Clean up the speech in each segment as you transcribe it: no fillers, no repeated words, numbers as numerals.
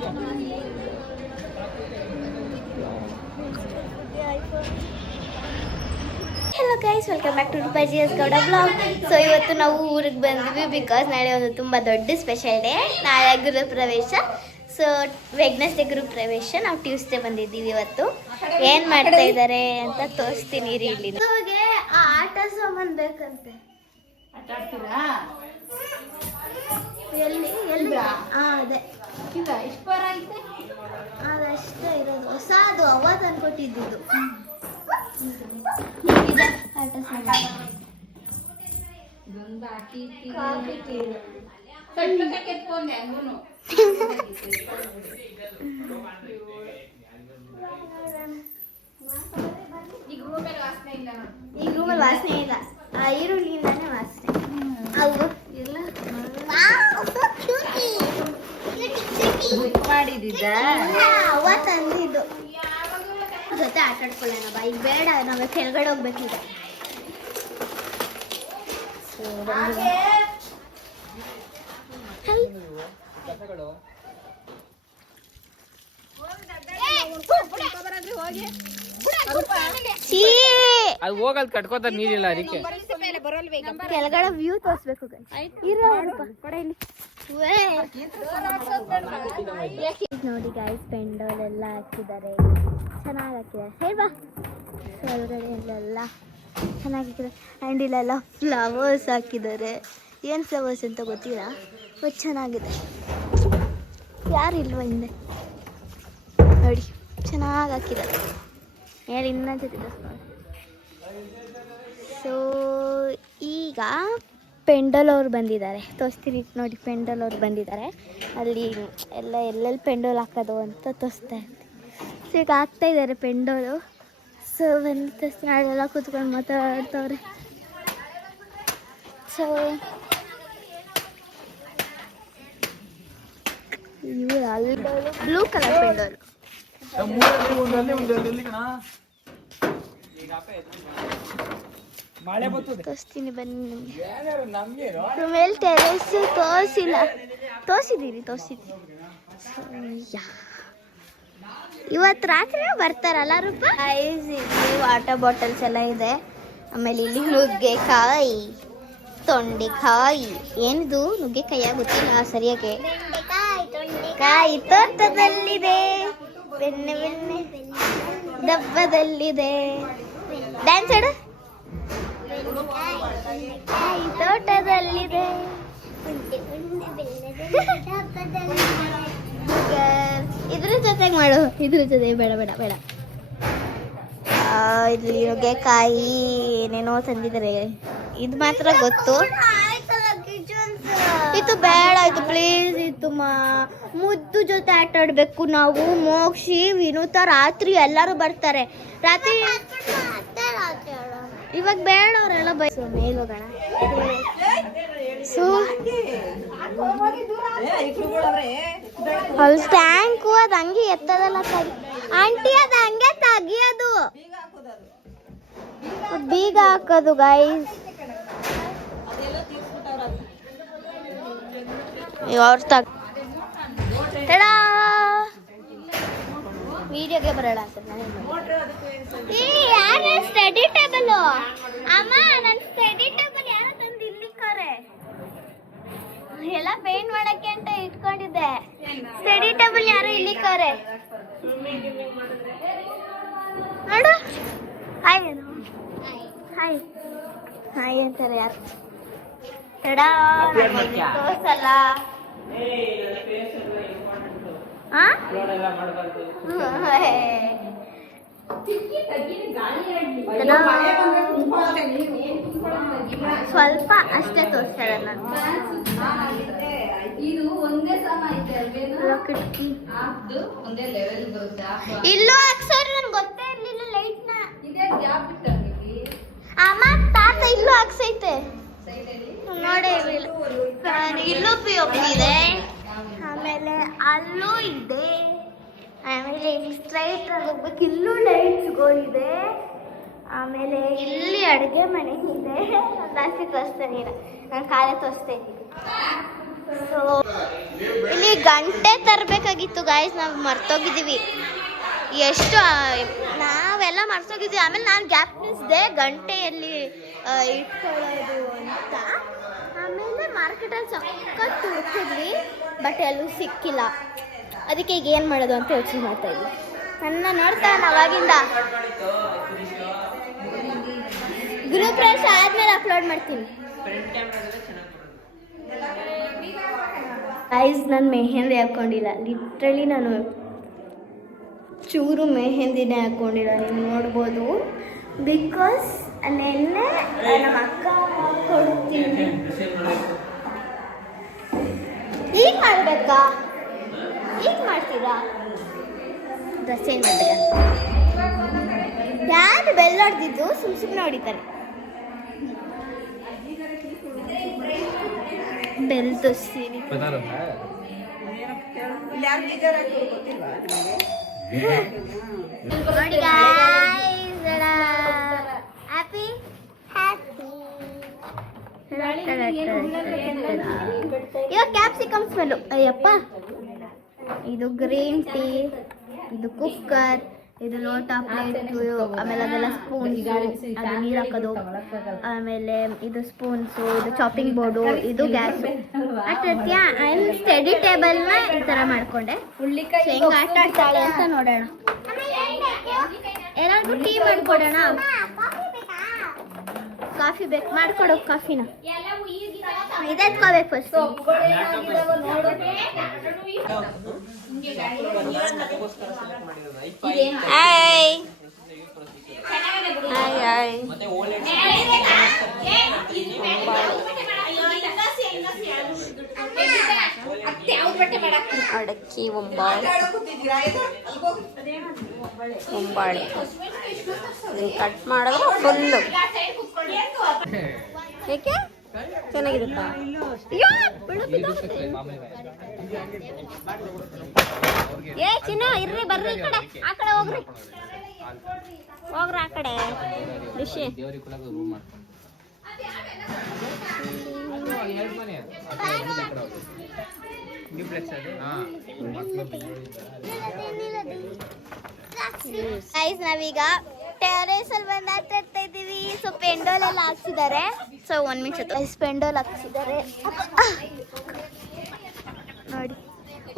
Hello guys, welcome back to ರೂಪಾಜಿಯಸ್ Gowda blog. So ಇವತ್ತು ನಾವು ಊರಿಗೆ ಬಂದ್ವಿ ಬಿಕಾಸ್ ನಾಳೆ ಒಂದು ತುಂಬ ದೊಡ್ಡ ಸ್ಪೆಷಲ್ ಡೇ. ನಾಳೆ ಗೃಹ ಪ್ರವೇಶ. ಸೊ ವೆಡ್ನೆಸ್ಡೇ ಗೃಹ ಪ್ರವೇಶ. ನಾವು ಟ್ಯೂಸ್ಡೇ ಬಂದಿದ್ದೀವಿ. ಇವತ್ತು ಏನು ಮಾಡ್ತಾ ಇದ್ದಾರೆ ಅಂತ ತೋರಿಸ್ತೀನಿ ರೀ. ಇಲ್ಲಿ ನಮಗೆ ಆ ಆಟ ಸಾಮಾನು ಬೇಕಂತೆ. ಆಟ ಆಡ್ತೀರಾ? ಎಲ್ಲಿ ಎಲ್ಲಿ? ಹಾಂ, ಅದೇ ಇಲ್ಲ, ಎಷ್ಟು ಬಾರ ಐತೆ? ಅದಷ್ಟೇ ಇರೋದು. ಹೊಸ ಅದು ಅವತ್ತು ಅನ್ಕೊಟ್ಟಿದ್ದು ಆಟ ಸಾಮಾನು. ಇದೊಂದು ಹಾಕಿ ಕಾಫಿ ಟೀರು. ಕೆತ್ಕೊಂಡೆ ಹಂಗೂನು. ಈಗ ರೂಮಲ್ಲಿ ವಾಸನೆ ಇಲ್ಲ. ಈಗ ರೂಮಲ್ಲಿ ವಾಸನೆ ಇಲ್ಲ. ಆ ಈರುಳ್ಳಿಯಿಂದಾನೇ ವಾಸನೆ. ಅವು ಎಲ್ಲ ಮಾಡಿದ್ದ ಅವತ್ತು ತಂದಿದ್ದು ಜೊತೆ ಆಟ ಆಡ್ಕೊಳ್ಳೋಣ ಬಾ. ಈಗ ಬೇಡ, ನಾವು ಕೆಳಗಡೆ ಹೋಗ್ಬೇಕೀಗ. ಅದು ಹೋಗಲ್ ಕಟ್ಕೋತಾರ ನೀರಿಲ್ಲ ಅದಕ್ಕೆ. ಕೆಳಗಡೆ ವ್ಯೂ ತೋರಿಸ್ಬೇಕು. ನೋಡಿ ಗಾಯ್ಸ್, ಪೆಂಡೋಲ್ ಎಲ್ಲ ಹಾಕಿದ್ದಾರೆ. ಚೆನ್ನಾಗಿ ಹಾಕಿದ್ದಾರೆ. ಹೇಳ್ಬಾ, ಕೆಳಗಡೆ ಎಲ್ಲ ಚೆನ್ನಾಗಿ ಹಾಕಿದ್ದಾರೆ. ಆ್ಯಂಡ್ ಇಲ್ಲೆಲ್ಲ ಫ್ಲವರ್ಸ್ ಹಾಕಿದ್ದಾರೆ. ಏನು ಫ್ಲವರ್ಸ್ ಅಂತ ಗೊತ್ತಿಲ್ಲ, ಬಟ್ ಚೆನ್ನಾಗಿದೆ. ಯಾರಿಲ್ವ ಹಿಂದೆ ನೋಡಿ, ಚೆನ್ನಾಗಿ ಹಾಕಿದ್ದಾರೆ. ಯಾರು ಇನ್ನೊಂದು ಜೊತೆ ನೋಡಿ. ಸೊ ಈಗ ಪೆಂಡಲ್ ಅವ್ರು ಬಂದಿದ್ದಾರೆ, ತೋರಿಸ್ತೀನಿ ನೋಡಿ. ಪೆಂಡಲ್ ಅವ್ರು ಬಂದಿದ್ದಾರೆ. ಅಲ್ಲಿ ಎಲ್ಲ ಎಲ್ಲೆಲ್ಲಿ ಪೆಂಡೋಲ್ ಹಾಕೋದು ಅಂತ ತೋರಿಸ್ತಾ ಇರ್ತೀನಿ. ಸೊ ಈಗ ಹಾಕ್ತಾ ಇದ್ದಾರೆ ಪೆಂಡೋಲು. ಸೊ ಬಂದು ತೋರಿಸ್ತೀನಿ. ಅಲ್ಲೆಲ್ಲ ಕೂತ್ಕೊಂಡು ಮಾತಾಡ್ತವ್ರೆ. ಸೊ ಇವರು ಅಲ್ಲಿ ಬ್ಲೂ ಕಲರ್ ಪೆಂಡೋಲು ತೋರಿಸ್ತೀನಿ ಬನ್ನಿ. ನಿಮಗೆ ಮೇಲೆ ಟೆರೇಸ್ ತೋರಿಸಿಲ್ಲ, ತೋರಿಸಿದ್ದೀರಿ. ಇವತ್ತು ರಾತ್ರಿ ಬರ್ತಾರಲ್ಲ ರೂಪ. ಇಲ್ಲಿ ವಾಟರ್ ಬಾಟಲ್ಸ್ ಎಲ್ಲ ಇದೆ. ಆಮೇಲೆ ಇಲ್ಲಿ ನುಗ್ಗೆಕಾಯಿ, ತೊಂಡೆಕಾಯಿ. ಏನಿದು ನುಗ್ಗೆಕಾಯಿ ಗೊತ್ತಿಲ್ಲ ಸರಿಯಾಗಿ. ಕಾಯಿ ತೋಟದಲ್ಲಿದೆ, ಬೆಣ್ಣೆ ಬೆಣ್ಣೆ ಡಬ್ಬದಲ್ಲಿದೆ. ಡ್ಯಾನ್ಸ್ ಆಡು. ಕಾಯಿ ತೋಟದಲ್ಲಿದೆ. ಇದ್ರ ಜೊತೆಗೆ ಮಾಡು, ಇದ್ರ ಜೊತೆ ಬೇಡ ಬೇಡ ಬೇಡ. ಇಲ್ಲಿ ನುಗ್ಗೆಕಾಯಿ ಏನೇನೋ ತಂದಿದ್ದಾರೆ. ಇದು ಮಾತ್ರ ಗೊತ್ತು. ಇದು ಬೇಡ, ಇದು ಪ್ಲೀಸ್. ಇದು ಮುದ್ದು ಜೊತೆ ಆಟ ಆಡ್ಬೇಕು ನಾವು. ಮೋಕ್ಷಿ, ವಿನೂತ ರಾತ್ರಿ ಎಲ್ಲರೂ ಬರ್ತಾರೆ. ರಾತ್ರಿ ಇವಾಗ ಬೇಡ, ಅವರೆಲ್ಲ ಬಯಸು. ಮೇಲೆ ಹೋಗೋಣ. ಸೊ ಅಲ್ಲಿ ಟ್ಯಾಂಕು ಅದು ಹಂಗೆ ಎತ್ತದಲ್ಲ ತೆಗಿ ಆಂಟಿ, ಅದು ಹಂಗೆ ತೆಗಿಯೋದು, ಬೀಗ ಹಾಕೋದು ಗೈಸ್. ಅವ್ರ ವಿಡಿಯೋಗೆ ಬರೋಣ ಅಂತ ಸ್ಟಡಿ ಟೇಬಲ್. ಅಮ್ಮ, ನನ್ನ ಸ್ಟಡಿ ಟೇಬಲ್ ಯಾರೋ ತಂದು ಇಲ್ಲಿಕ್ಕಾರೆ. ಎಲ್ಲ ಪೇಂಟ್ ಮಾಡಕ್ಕೆ ಅಂತ ಇಟ್ಕೊಂಡಿದ್ದೆ. ಸ್ಟಡಿ ಟೇಬಲ್ ಯಾರೋ ಇಲ್ಲಿಕ್ಕಾರೆ ನೋಡು. ಹಾಯ್ ಹಾಯ್ ಹಾಯ್ ಅಂತಾರೆ ಯಾರು. ತೋರ್ಸಲ್ಲ. ಸ್ವಲ್ಪ ಅಷ್ಟೇ ತೋರಿಸ್ತಾಳೆ. ಇದು ಒಂದೇ ಸಮ ಐತೆ. ಕಿಟಕಿ ಇಲ್ಲೂ ಹಾಕ್ಸೋರು, ನನ್ಗೆ ಗೊತ್ತೇ ಇರ್ಲಿಲ್ಲ ಲೈಟ್ ನ. ಅಮ್ಮ ತಾತ ಇಲ್ಲೂ ಹಾಕ್ಸೈತೆ ನೋಡಿ. ಇಲ್ಲೂ POP ಇದೆ. ಆಮೇಲೆ ಅಲ್ಲೂ ಇದೆ. ಆಮೇಲೆ ಇಲ್ಲಿ ಸ್ಟ್ರೈಟ್ ಹೋಗ್ಬೇಕು. ಇಲ್ಲೂ ಲೈಟ್ಸ್ಗಳಿದೆ. ಆಮೇಲೆ ಇಲ್ಲಿ ಅಡುಗೆ ಮನೆ ಇದೆ. ನಾನು ಜಾಸ್ತಿ ತೋರಿಸ್ತೇನೆ, ನಾನು ಕಾಲೇ ತೋರಿಸ್ತಾ ಇದ್ದೀನಿ. ಸೊ ಇಲ್ಲಿ ಗಂಟೆ ತರಬೇಕಾಗಿತ್ತು ಗಾಯ್ಸ್, ನಾವು ಮರ್ತೋಗಿದ್ದೀವಿ. ಎಷ್ಟು ನಾವೆಲ್ಲ ಮರ್ತೋಗಿದ್ವಿ. ಆಮೇಲೆ ನಾನು ಗ್ಯಾಪ್ ನಿಲ್ಸಿದೆ ಗಂಟೆಯಲ್ಲಿ ಇಟ್ಕೊಳ್ಳೋದು ಅಂತ. ಆಮೇಲೆ ಮಾರ್ಕೆಟಲ್ಲಿ ಸಖತ್ ಹುಡುಕಿದ್ವಿ, ಬಟ್ ಎಲ್ಲೂ ಸಿಕ್ಕಿಲ್ಲ. ಅದಕ್ಕೆ ಈಗ ಏನು ಮಾಡೋದು ಅಂತ ಯೋಚನೆ ಮಾಡ್ತಾ ಇದ್ವಿ. ನನ್ನ ನೋಡ್ತಾ ಅವಾಗಿಂದ ಗ್ರೂಪ್ ರೈಸ್ ಆದ್ಮೇಲೆ ಅಪ್ಲೋಡ್ ಮಾಡ್ತೀನಿ. ಗೈಸ್ ನಾನು ಮೆಹಂದಿ ಹಾಕ್ಕೊಂಡಿಲ್ಲ, ಲಿಟ್ರಲಿ ನಾನು ಚೂರು ಮೆಹಂದಿನೇ ಹಾಕ್ಕೊಂಡಿಲ್ಲ. ನೀವು ನೋಡ್ಬೋದು, ಬಿಕಾಸ್ ನೆನ್ನೆ ನಮ್ಮ ಅಕ್ಕ ಕೊಡ್ತೀನಿ. ಈಗ ಮಾಡಬೇಕಾ? ಈಗ ಮಾಡ್ತೀರಾ? ಡ್ರೆಸ್ ಚೇಂಜ್ ಮಾಡ್ತೀರಾ? ಯಾರು ಬೆಲ್ ಹೊಡೆದಿದ್ದು ಸುಮ್ಮನೆ ಹೊಡಿತಾರೆ. ಬೆಲ್ ತೋರಿಸ್ತೀನಿ. ನೋಡಿ ಹ್ಯಾಪಿ ಇವಾಗ ಕ್ಯಾಪ್ಸಿಕಮ್ ಸ್ಮೆಲ್ಲು. ಅಯ್ಯಪ್ಪ, ಇದು ಗ್ರೀನ್ ಟೀ, ಇದು ಕುಕ್ಕರ್, ಇದು ಲೋಟ ಪ್ಲೇಟು, ಆಮೇಲೆ ಅದೆಲ್ಲ ಸ್ಪೂನ್ಸು, ಅದು ನೀರು ಹಾಕೋದು, ಆಮೇಲೆ ಇದು ಸ್ಪೂನ್ಸು, ಇದು ಚಾಪಿಂಗ್ ಬೋರ್ಡು, ಇದು ಗ್ಯಾಸ್. ಅಷ್ಟೊತ್ತಿಗೆ ಸ್ಟಡಿ ಟೇಬಲ್ನ ಈ ಥರ ಮಾಡಿಕೊಂಡೆ. ಹೆಂಗೆ ಆಟ ಆಡ್ತಾಳೆ ಅಂತ ನೋಡೋಣ. ಎಲ್ಲರಿಗೂ ಟೀ ಮಾಡಿಕೊಡೋಣ. ಕಾಫಿ ಬೇಕು, ಮಾಡ್ಕೊಡೋ ಕಾಫಿನ. ಇದೆತ್ಕೋಬೇಕು ಫಸ್ಟ್. Hi hi hi. ಅಡಕ್ಕಿ ಒಂಬಾಳೆ ಕಟ್ ಮಾಡಿದ್ರೆ ಫುಲ್ಲು. ಏಕೆ ಚೆನ್ನಾಗಿರುತ್ತಾ? ಏ ಚಿನ್ನ ಇರ್ರಿ, ಬರ್ರಿ ಈ ಕಡೆ. ಆ ಕಡೆ ಹೋಗ್ರಿ, ಆ ಕಡೆ ರಿಷಿ. ನಾವೀಗ ಟೆರೇಸ್ ಅಲ್ಲಿ ಬಂದು ಆಟ ಆಡ್ತಾ ಇದ್ದೀವಿ. ಸೊ ಪೆಂಡೋಲ್ ಎಲ್ಲ ಹಾಕ್ಸಿದ್ದಾರೆ. ಸೊ 1 ನಿಮಿಷ ಪೆಂಡೋಲ್ ಹಾಕ್ಸಿದ್ದಾರೆ ನೋಡಿ.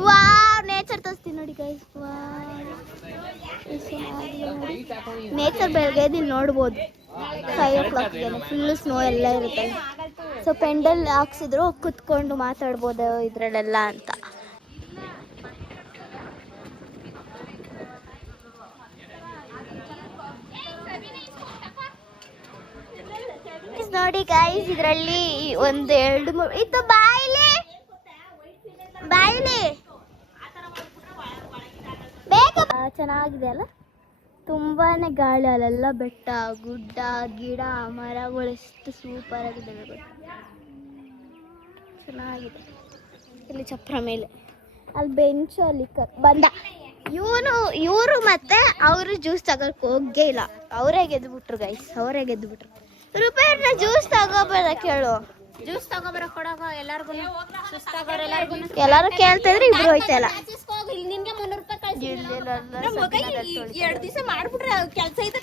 ವಾವ್, ನೇಚರ್ ತೋರಿಸ್ತೀನಿ ನೋಡಿ ಗೈಸ್. ನೇಚರ್ ಬೆಳಗ್ಗೆ ಇಲ್ಲಿ ನೋಡ್ಬೋದು. 5 o'clock ಫುಲ್ಲು ಸ್ನೋ ಎಲ್ಲ ಇರುತ್ತೆ. ಸೊ ಪೆಂಡಲ್ ಹಾಕ್ಸಿದ್ರು, ಕುತ್ಕೊಂಡು ಮಾತಾಡ್ಬೋದು ಇದ್ರಲ್ಲೆಲ್ಲ ಅಂತ. ನೋಡಿ ಗೈಸ್, ಇದರಲ್ಲಿ 1 2 3 ಇತ್ತು. ಬಾಯಿಲಿ ಬೇಗ. ಚೆನ್ನಾಗಿದೆ ಅಲ್ಲ, ತುಂಬಾನೇ ಗಾಳಿ. ಅಲ್ಲೆಲ್ಲ ಬೆಟ್ಟ ಗುಡ್ಡ ಗಿಡ ಮರಗಳು ಎಷ್ಟು ಸೂಪರ್ ಆಗಿದೆ ನೋಡಿ. ಚೆನ್ನಾಗಿದೆ. ಇಲ್ಲಿ ಚಪ್ರ ಮೇಲೆ ಅಲ್ಲಿ ಬೆಂಚು, ಅಲ್ಲಿ ಬಂದ ಇವರು ಮತ್ತೆ ಅವರು ಜ್ಯೂಸ್ ತಗೋಕ್ ಹೋಗೇ ಇಲ್ಲ. ಅವರೇ ಗೆದ್ಬಿಟ್ರು ಗೈಸ್, ಅವರೇ ಗೆದ್ಬಿಟ್ರು. ರೂಪಾಯಿನ ಜ್ಯೂಸ್ ತಗೋಬೇಡ ಕೇಳು. ಜ್ಯೂಸ್ ತಗೋಬರ ಕೊಡೋಗ ಎಲ್ಲಾರ್ಗು ಎಲ್ಲಾರು ಕೇಳ್ತಿದ್ರೆ ಇಬ್ರು ಹೋಯ್ತಲ್ಲ. ನಿನ್ಗೆ 300 ರೂಪಾಯಿ 2 ದಿವಸ ಮಾಡ್ಬಿಟ್ರೆ ಕೆಲಸ ಐತೆ.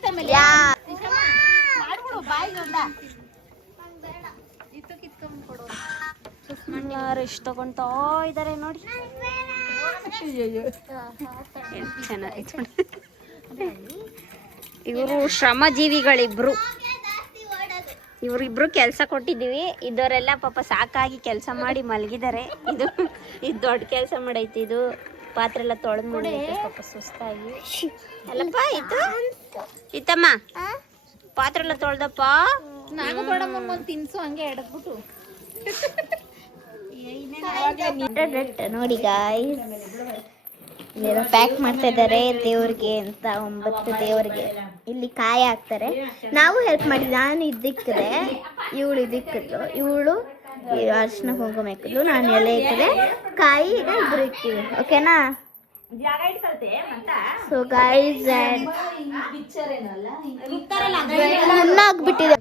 ಎಲ್ಲಾರು ಇಷ್ಟ ತಗೊಂತಾ ಇದಾರೆ ನೋಡಿ. ಚೆನ್ನಾಗಿ ಇವರು ಶ್ರಮಜೀವಿಗಳಿಬ್ರು. ಇವರಿಬ್ರು ಕೆಲಸ ಕೊಟ್ಟಿದ್ದೀವಿ. ಇದವರೆಲ್ಲ ಪಾಪ ಸಾಕಾಗಿ ಕೆಲಸ ಮಾಡಿ ಮಲಗಿದ್ದಾರೆ. ಇದು ದೊಡ್ಡ ಕೆಲಸ ಮಾಡೈತಿ. ಇದು ಪಾತ್ರೆ ಎಲ್ಲ ತೊಳೆದು ಮಾಡೈತೆ ಪಾಪ ಸುಸ್ತಾಗಿ. ಅಲ್ಲಪ್ಪ ಇತ್ತಮ್ಮ ಪಾತ್ರೆ ಎಲ್ಲ ತೊಳ್ದಪ್ಪ. ನಾನು ಬಡಮ್ಮ ತಿನ್ಸು ಹಂಗೆ ಎಡದ್ಬಿಟ್ಟು ನೋಡಿ ಗಾಯ್ಸ್, ಇಲ್ಲೆಲ್ಲ ಪ್ಯಾಕ್ ಮಾಡ್ತಾ ಇದ್ದಾರೆ ದೇವ್ರಿಗೆ ಅಂತ. 9 ದೇವ್ರಿಗೆ ಇಲ್ಲಿ ಕಾಯಿ ಹಾಕ್ತಾರೆ. ನಾವು ಹೆಲ್ಪ್ ಮಾಡಿದ್ವಿ. ನಾನು ಇದ್ದಿಕ್ಕಿದೆ, ಇವಳು ಇದ್ದಿಕ್ಕಿದ್ಲು. ಇವಳು ಅರ್ಶಿನ ಕುಂಕುಮ ಇಕ್ಕಿದ್ಲು, ನಾನು ಎಲೆ ಇಕ್ಕಿದೆ. ಕಾಯಿ ಈಗ ಇಬ್ರು ಇಕ್ತೀವಿ. ಓಕೆನಾ? ಸೊ ಗೈಸ್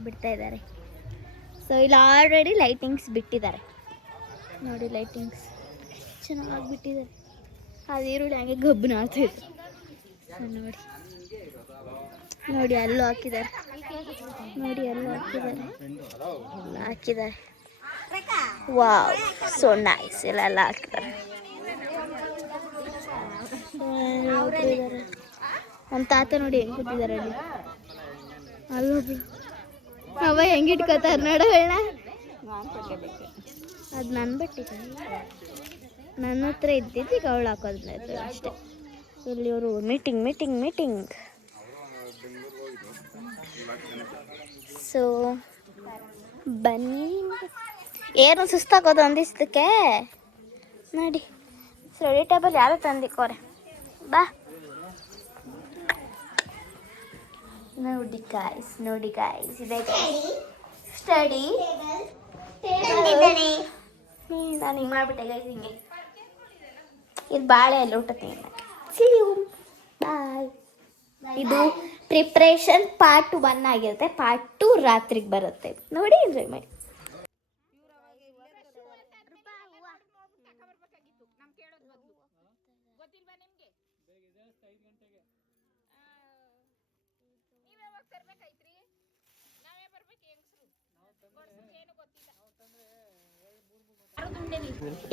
ಬಿಡ್ತಾ ಇದ್ದಾರೆ. ಸೊ ಇಲ್ಲಿ ಆಲ್ರೆಡಿ ಲೈಟಿಂಗ್ಸ್ ಬಿಟ್ಟಿದ್ದಾರೆ. ನೋಡಿ ಲೈಟಿಂಗ್ಸ್ ಚೆನ್ನಾಗಿ ಅದು ಈರುಳ್ಳಿ ಹಂಗೆ ಗಬ್ಬು ನಾಡ್ತೈತೆ. ನೋಡಿ ನೋಡಿ ಅಲ್ಲೂ ಹಾಕಿದ್ದಾರೆ, ನೋಡಿ ಅಲ್ಲೂ ಹಾಕಿದ್ದಾರೆ. Wow, so nice. ಎಲ್ಲ ಹಾಕಿದ್ದಾರೆ. ನಮ್ಮ ತಾತ ನೋಡಿ ಹೆಂಗೆ ಕೂತಿದ್ದಾರೆ ಅಲ್ಲಿ. ಅಲ್ಲೊಬ್ರು ಅವ ಹೆಂಗೆ ಇಟ್ಕೋತಾರೆ ನೋಡೋಣ. ಅದು ನನ್ನ ಬಟ್ಟೆ, ನನ್ನ ಹತ್ರ ಇದ್ದಿದ್ದು ಈಗ ಅವಳು ಹಾಕೋದು ಅಷ್ಟೇ. ಇಲ್ಲಿ ಅವರು ಮೀಟಿಂಗ್. ಸೊ ಬನ್ನಿ. ಏನು ಸುಸ್ತಾಗೋದು ಒಂದಿಷ್ಟಕ್ಕೆ. ನೋಡಿ ಸ್ಟಡಿ ಟೇಬಲ್ ಯಾರು ತಂದಿಕ್ಕೋರೆ. ಬಾ ನೋಡಿ ಗಾಯ್ಸ್ ಇದೆ ಸ್ಟಡಿ ನಾನು ಹಿಂಗೆ ಮಾಡ್ಬಿಟ್ಟೆ ಗೈಸ್. ಹಿಂಗೆ ಇದು ಬಾಳೆ ಎಲ್ಲ ಊಟ ಬಾಯ್. ಇದು ಪ್ರಿಪ್ರೇಷನ್ ಪಾರ್ಟ್ 1 ಆಗಿರುತ್ತೆ. ಪಾರ್ಟ್ 2 ರಾತ್ರಿಗೆ ಬರುತ್ತೆ. ನೋಡಿ ಎಂಜಾಯ್ ಮಾಡಿ.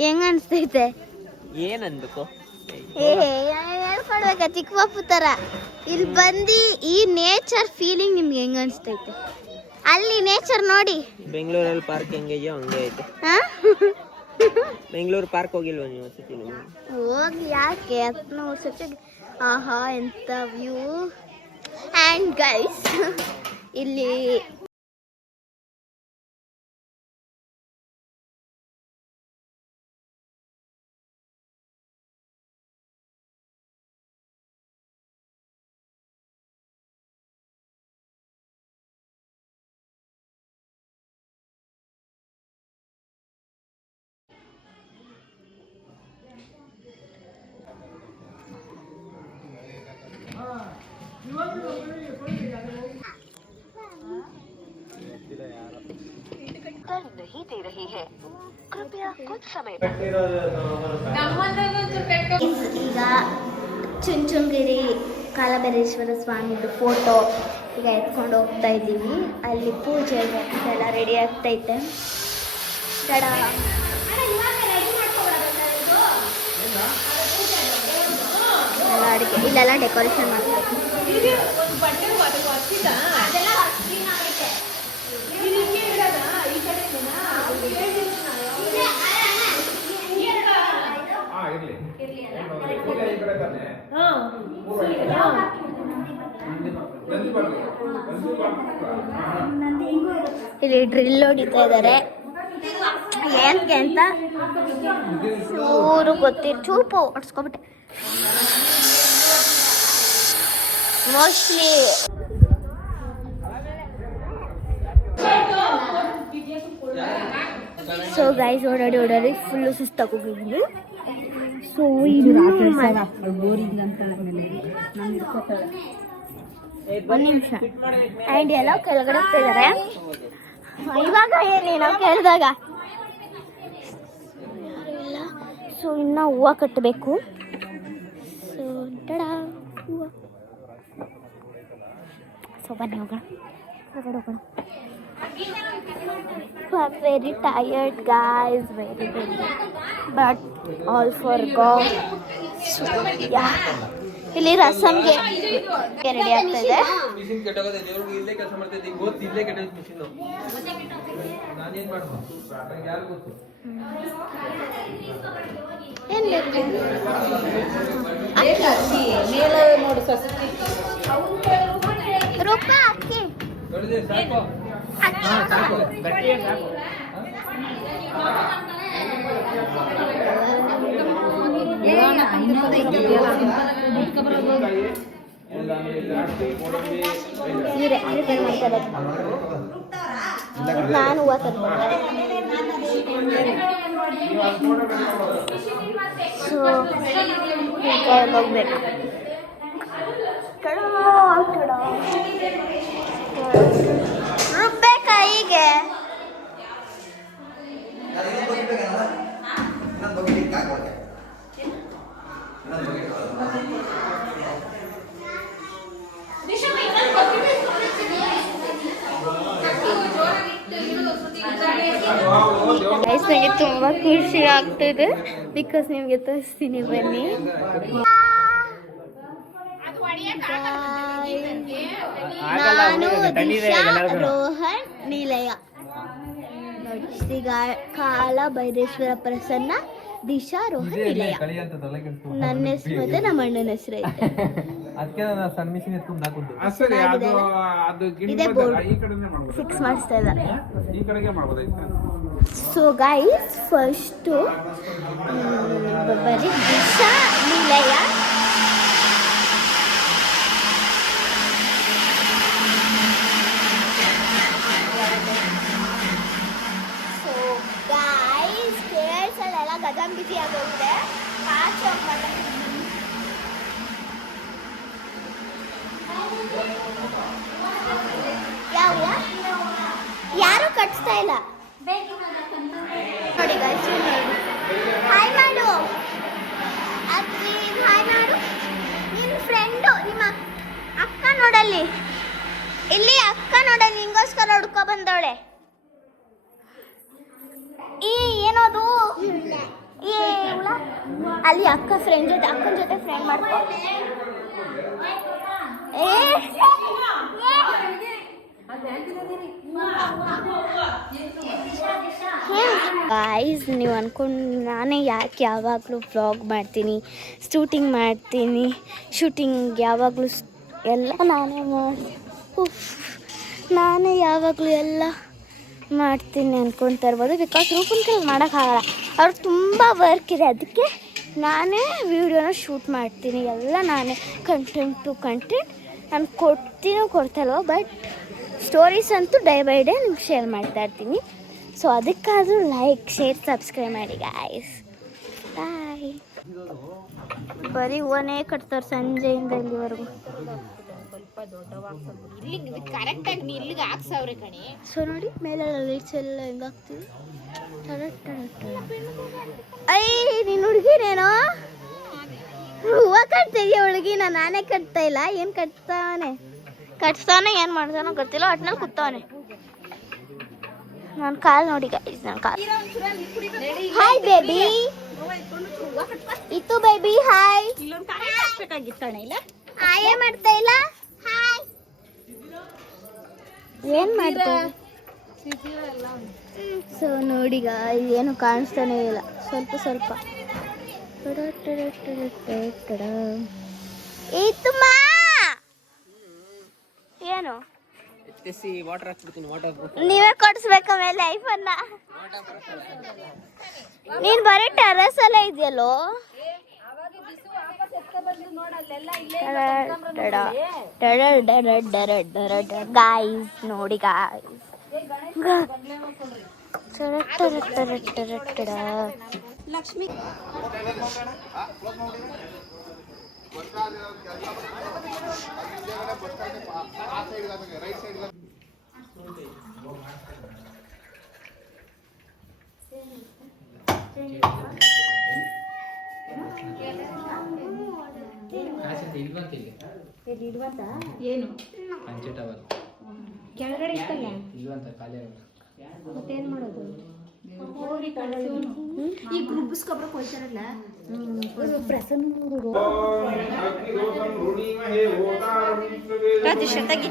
ಹೆಂಗ ಅನ್ಸ್ತೈತೆ? ಏನ್ ಅನ್ಬೇಕು? ಹೇಳ್ಕೊಡ್ಬೇಕ ಚಿಕ್ಕ ಪಾಪು ತರ. ಇಲ್ಲಿ ಬಂದು ಈ ನೇಚರ್ ಫೀಲಿಂಗ್ ನಿಮ್ಗೆ ಹೆಂಗ ಅನ್ಸ್ತೈತೆ? ಅಲ್ಲಿ ನೇಚರ್ ನೋಡಿ. ಬೆಂಗಳೂರಲ್ಲಿ ಪಾರ್ಕ್ ಹೆಂಗಿದೆಯೋ ಹಂಗೆ ಐತೆ. ಬೆಂಗಳೂರು ಪಾರ್ಕ್ ಹೋಗಿಲ್ವಾ ನೀವು? ಹೋಗಿ ಯಾಕೆ 10 ಸತಿ. ಆಹಾ ಎಂತ ವ್ಯೂ. ಆ್ಯಂಡ್ ಗೈಸ್ ಇಲ್ಲಿ नहीं दे रही है, कृपया कुछ समय। ಈಗ ಚುಂಚುಂಗಿರಿ ಕಾಲಭೈರೇಶ್ವರ ಸ್ವಾಮಿದು ಫೋಟೋ ಈಗ ಎತ್ಕೊಂಡು ಹೋಗ್ತಾ ಇದ್ದೀವಿ. ಅಲ್ಲಿ ಪೂಜೆ ಎಲ್ಲ ರೆಡಿ ಆಗ್ತೈತೆ. ಅಡುಗೆ ಇಲ್ಲೆಲ್ಲ ಡೆಕೋರೇಷನ್ ಮಾಡ್ತಾರೆ. ಇಲ್ಲಿ ಡ್ರಿಲ್ ಹೊಡಿತಾ ಇದ್ದಾರೆ. ಏನಕ್ಕೆ ಅಂತ ಚೂರು ಚೂಪು ಹೊಡ್ಸ್ಕೊಬಿಟ್ಟೆ ಮೋಸ್ಟ್ಲಿ. ಸೊ ಗೈಸ್ ಓಡಾಡಿ ಫುಲ್ಲು ಸುಸ್ತಾಗೋಗಿದ್ವಿ. ಸೊ ಒಂದು ನಿಮಿಷ ಆ್ಯಂಡ್ ಎಲ್ಲ ಕೆಳಗಡೆ ಹೋಗ್ತಿದ್ದಾರೆ. ಇವಾಗ ಏನಿ ನಾವು ಕೇಳಿದಾಗ ಇಲ್ಲ. ಸೊ ಇನ್ನು ಹೂವು ಕಟ್ಟಬೇಕು. ಸೊ ಟಡಾ ಹೂವು. ಸೊ ಬನ್ನಿ ಹೋಗೋಣ, ಹೊರಗಡೆ ಹೋಗೋಣ. I'm very tired guys, very but all for God. So yeah, ಇಲ್ಲಿ ರಸಮ್ಗೆ ರೆಡಿ ಆಗ್ತಾ ಇದೆ. ಏನ್ ಬೇಕು? ರೂಪಾಯಿ ಅಕ್ಕಿ ನಾನು ಹೂವು ತಂದ್ಕೊಂಡೆ. ಸೊ ಹೋಗ್ಬೇಕು. ರುಬ್ಬೇಕಾ ಹೀಗೆ? ಗೈಸ್ ನನಗೆ ತುಂಬ ಖುಷಿ ಆಗ್ತಿದೆ ಬಿಕಾಸ್ ನಿಮಗೆ ತೋರಿಸ್ತೀನಿ ಬನ್ನಿ. ನಾನು ದಿಶಾ, ರೋಹನ್, ನಿಲಯ ನೋಡಿ ಶ್ರೀ ಕಾಲ ಭೈರೇಶ್ವರ ಪ್ರಸನ್ನ, ದಿಶಾ, ರೋಹನ್, ನಿಲಯ. ನನ್ನ ಹೆಸರು ಮತ್ತೆ ನಮ್ಮ ಅಣ್ಣನ ಹೆಸರು ಐತೆ. ಇದೇ ಬೋರ್ಡ್ ಫಿಕ್ಸ್ ಮಾಡಿಸ್ತಾ ಇದ್ದಾರೆ. ಸೊ ಗೈಸ್ ಫಸ್ಟು ಬರೀ ದಿಶಾ, ನಿಲಯ, ಗಜಾಮ್ ಬಿಸಿ ಆಗೋಗಿದೆ. ಯಾವ ಯಾರು ಕಟ್ಸ್ತಾ ಇಲ್ಲ ನೋಡಿ ಗೈಸ್. ಹಾಯ್ ಮಾಡು ಅದ್ರಿ, ಹಾಯ್ ಮಾಡು. ನಿನ್ನ ಫ್ರೆಂಡು ನಿಮ್ಮ ಅಕ್ಕ ನೋಡಲ್ಲಿ, ಇಲ್ಲಿ ಅಕ್ಕ ನೋಡಲ್ಲಿ ನಿಂಗೋಸ್ಕರ ಹುಡ್ಕೊ ಬಂದವಳೆ. ಏನದು ಅಲ್ಲಿ ಅಕ್ಕ ಫ್ರೆಂಡ್ ಜೊತೆ, ಅಕ್ಕನ ಜೊತೆ ಫ್ರೆಂಡ್ ಮಾಡ್ಕೊ. ಗಾಯ್ಸ್ ನೀವು ಅನ್ಕೊಂಡು ನಾನೇ ಯಾಕೆ ಯಾವಾಗಲೂ ವ್ಲಾಗ್ ಮಾಡ್ತೀನಿ, ಶೂಟಿಂಗ್ ಯಾವಾಗಲೂ ಎಲ್ಲ ನಾನೇ ಯಾವಾಗಲೂ ಎಲ್ಲ ಮಾಡ್ತೀನಿ ಅಂದ್ಕೊಳ್ತಾ ಇರ್ಬೋದು. ಬಿಕಾಸ್ ರೂಪನ್ ಕೈಲಿ ಮಾಡೋಕ್ಕಾಗಲ್ಲ, ಅವ್ರಿಗೆ ತುಂಬ ವರ್ಕ್ ಇದೆ. ಅದಕ್ಕೆ ನಾನೇ ವೀಡಿಯೋನ ಶೂಟ್ ಮಾಡ್ತೀನಿ, ಎಲ್ಲ ನಾನೇ ಕಂಟೆಂಟ್ ನಾನು ಕೊಡ್ತಲ್ವ. ಬಟ್ ಸ್ಟೋರೀಸ್ ಅಂತೂ ಡೇ ಬೈ ಡೇ ನಿಮ್ಗೆ ಶೇರ್ ಮಾಡ್ತಾ ಇರ್ತೀನಿ. ಸೊ ಅದಕ್ಕಾದರೂ ಲೈಕ್, ಶೇರ್, ಸಬ್ಸ್ಕ್ರೈಬ್ ಮಾಡಿ ಗಾಯ್ಸ್. ಬಾಯ್. ಬರೀ ಹೂವನೇ ಕಟ್ತಾರೆ ಸಂಜೆಯಿಂದ ಇಲ್ಲಿವರೆಗೂ. ಸೊ ನೋಡಿ ಮೇಲೆ ಲೈಟ್ಸ್ ಎಲ್ಲ ಹೆಂಗಾಗ್ತಿದೆ. ಐ ನೀನು ಹುಡುಗಿನೇನೋ ಹೂವು ಕಟ್ತಿದ್ಯಾ ಹುಡುಗಿನ, ನಾನೇ ಕಟ್ತಾ ಇಲ್ಲ. ಏನು ಕಟ್ಸ್ತಾನೆ ಏನು ಮಾಡ್ತಾನೋ ಗೊತ್ತಿಲ್ಲ, ಒಟ್ಟಿನಲ್ಲಿ ಕೂತವನೆ. ನನ್ನ ಕಾಲು ನೋಡಿ ಗೈಸ್, ನನ್ನ ಕಾಲು. ಹಾಯ್ ಬೇಬಿ, ಇತ್ತು ಬೇಬಿ ಹಾಯ್. ಆಯೇ ಮಾಡ್ತಾ ಇಲ್ಲ. ಹಾಯ್ ಏನ್ ಮಾಡ್ತಾ. ಸೊ ನೋಡಿ ಏನು ಕಾಣಿಸ್ತಾನೆ ಇಲ್ಲ, ಸ್ವಲ್ಪ ಏನು ವಾಟರ್ ಹಾಕ್ಬಿಡ್ತೀನಿ. ನೀವೇ ಕೊಡಿಸ್ಬೇಕ ಮೇಲೆ ಐಫೋನ್ನ. ನೀನ್ ಬರೀ ಟೆರಸ್ ಅಲ್ಲೇ ಇದೆಯಲ್ಲೋ. ಗಾಯ್ಸ್ ನೋಡಿ ಗಾಯ್ಸ್, ಲಕ್ಷ್ಮಿ ಏನು ಕೆಳಗಡೆ ಇತ್ತಲ್ಲ ಮತ್ತೇನ್ ಮಾಡೋದು. ಈ ಗುಬ್ಬಿಸ್ಕೊಬ್ರಕ್ ಹೋಗ್ತಾರಲ್ಲ ಪ್ರತಿಶತಗಿ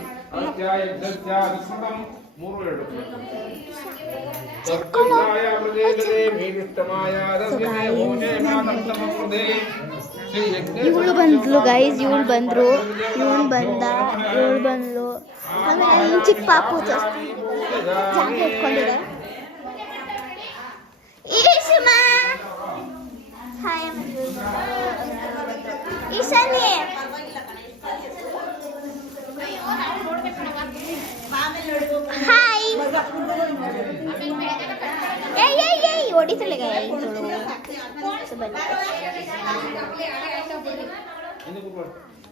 ಇವಳು ಬಂದ್ಲು ಗೈಸ್, ಇವಳು ಬಂದ್ರು, ಇವಳು ಬಂದ್ಲು. ಆಮೇಲೆ ಚಿಕ್ಕ ಪಾಪು ಜಾಗ ಇಟ್ಕೊಂಡಿದೆ. ಈಶಾನ್ಯ ಹಾಯ್. ಏಯ್ ಹೊಡಿತಳೆ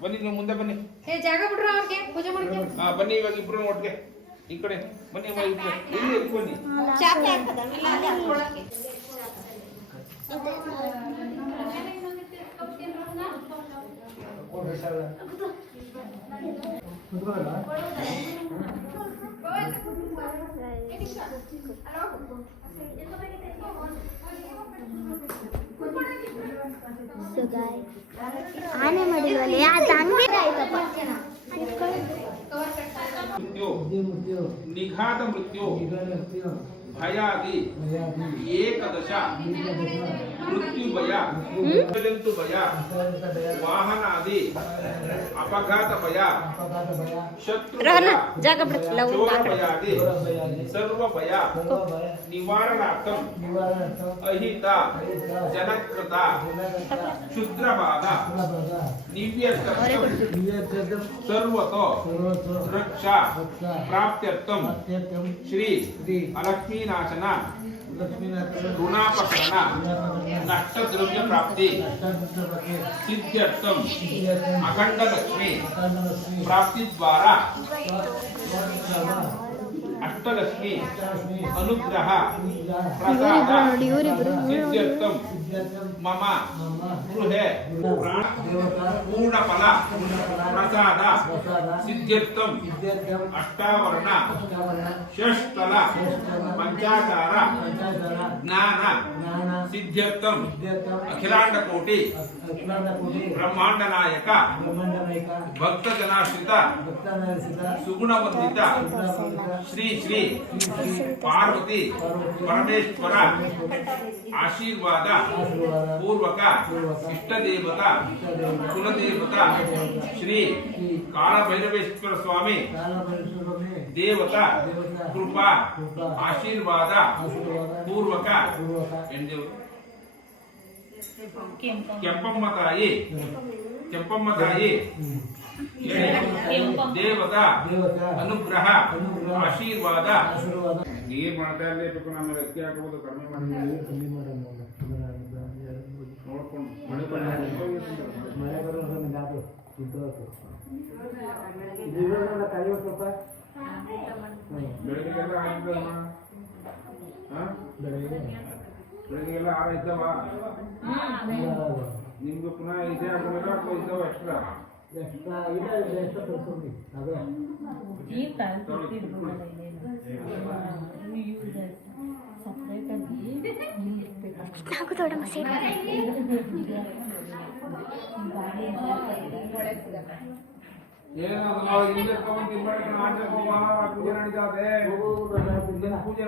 ಬನ್ನಿ, ನೀವು ಮುಂದೆ ಬನ್ನಿ. ಜಾಗ ಬಿಡ್ರು ಅವ್ರಿಗೆ ಪೂಜೆ ಮಾಡ್ತೀವಿ. ಬನ್ನಿ, ಇವಾಗ ಇಬ್ರು ಒಟ್ಟಿಗೆ ಈ ಕಡೆ ಬನ್ನಿ. ಇಲ್ಲಿ ಬನ್ನಿ. ಚಾಪೆ ಹಾಕದ ಆನೆ ಮಾಡಿಲ್ವಲ್ಲ ಅದು ಹಂಗೆ ಆಯ್ತಪ್ಪ. मृत्यु निघात मृत्यु भयादि एकदश मृत्युभय जन्तु भय वाहनादि अपघात भय शत्रु चोर भयादि सर्व भय निवारणार्थं अहित जनकृत क्षुद्रबाध निव्यर्थं सर्वतो रक्षा प्राप्त्यर्थं श्री अलक्ष्मीनाशन ऋणापकरण नष्टद्रव्य प्राप्ति सिद्ध्यर्थं अखंड लक्ष्मी प्राप्ति द्वारा अष्टलक्ष्मी अनुग्रह प्रसाद सिद्ध्यर्थं मम गृहे पूर्ण फल प्रसाद सिद्ध्यर्थं अष्टावरण षष्ठल पंचाचार ज्ञान सिद्ध्यर्थं अखिलांड कोटि ब्रह्मांड नायक भक्त जनाश्रित सुगुणवंदित श्री श्री पार्वती परमेश्वर आशीर्वाद पूर्वक इष्ट देवता कुल देवता श्री कालभैरवेश्वर स्वामी देवता कृपा आशीर्वाद पूर्वक ಕೆಂಪಮ್ಮ ತಾಯಿ ದೇವತಾ ಅನುಗ್ರಹ ಆಶೀರ್ವಾದ ನೀರ್ ಮಾಡ್ತಾ ಇರಲೇಬೇಕು. ನಮಗೆ ಅಕ್ಕಿ ಹಾಕಬಹುದು ಕಡಿಮೆ ಮಾಡಿ ನೋಡ್ಕೊಂಡು ಮಳೆ ಬೆಳಗ್ಗೆಲ್ಲ ಆಗಿದ್ದಮ್ಮ ಬೆಳಗ್ಗೆಲ್ಲ ಆರ ಇದ್ದಾವ ನಿಮ್ಗೆ ಪುನಃ ಇದೇ ಆಗಬೇಕು ಅಥವಾ ಇದ್ದಾವ ಎಕ್ಸ್ಟ್ರಾ నాకు తోడమ్మ సేవ ಏನದು ಹಿಂದೆ ತಗೊಂಡು ತಿನ್ಬೇಡ ಆಚೆ ಹೋಗ ಪೂಜೆ ನಡೀತಾವೆ ಪೂಜೆ